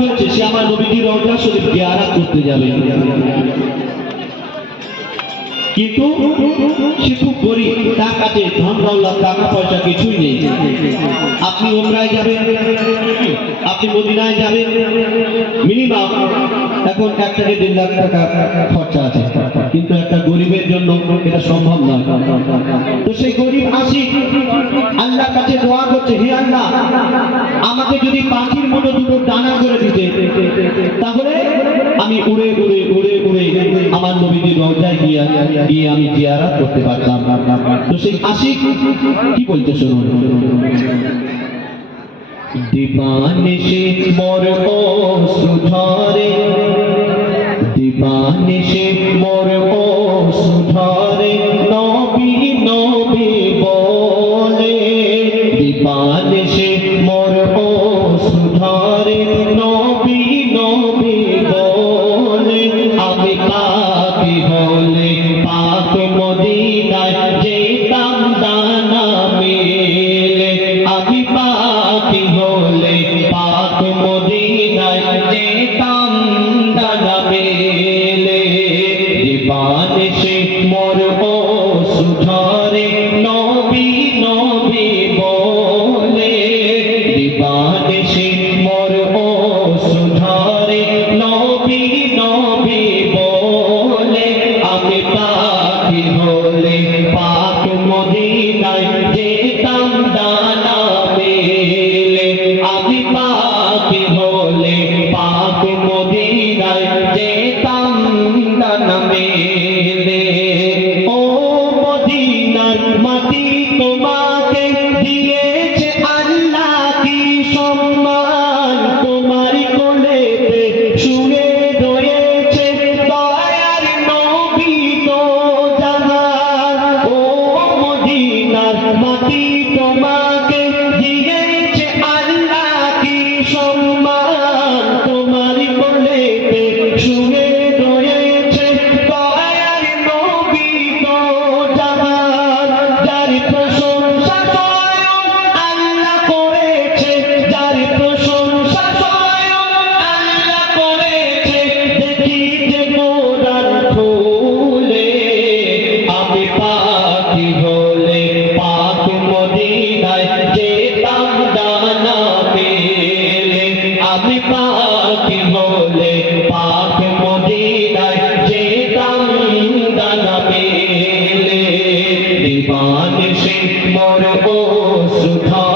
হচ্ছে সে আমার নবীজি রওজা শরীফ জিয়ারত করতে যাবে। কিন্তু সে খুব গরিব ধন টাকা পয়সা কিছুই নেই। আপনি ওমরায় যাবেন, আপনি মদিনায় যাবেন, মিনিমাম এখন এক থেকে দেড় লাখ টাকা খরচা আছে। কিন্তু একটা গরিবের জন্য এটা সম্ভব নয়। তো সেই গরিব আসি, আল্লাহর কাছে দোয়া করছে, হে আল্লাহ, আমাকে যদি পাখির মতো দুটো ডানা করে তাহলে আমি উড়ে উড়ে উড়ে উড়ে আমার নবীদের দরজায় গিয়ে আমি জিয়ারা করতে পারতাম। তো সেই কি বলতে শুনুন? সে মর ও সুধরে সে মোর সুধারে নবী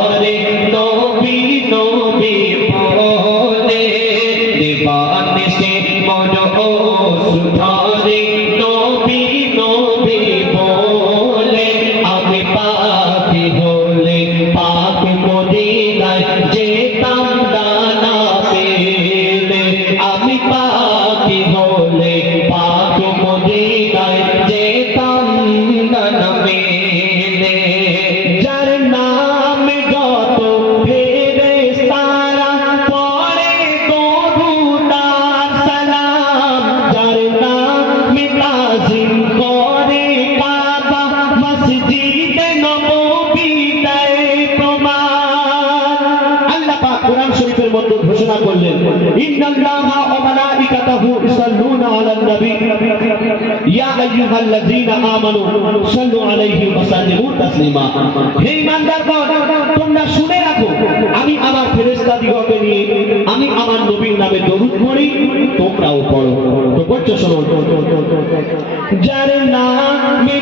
ইন্নাল্লাহা ওয়া মালাইকাতাহু ইউসাল্লুনা আলান নবী ইয়া আইয়ুহাল্লাযীনা আমানু সাল্লু আলাইহি ওয়া সাল্লিমু তাসলিমা হে ইমানদারগণ, তোমরা শুনে রাখো, আমি আমার ফেরেশতা দিগকে নিয়ে, আমি আমার নবীর নামে দরুদ পড়ি, তোমরাও পড়ো। তো পড়ছো শোনো, যার নামে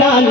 ডাল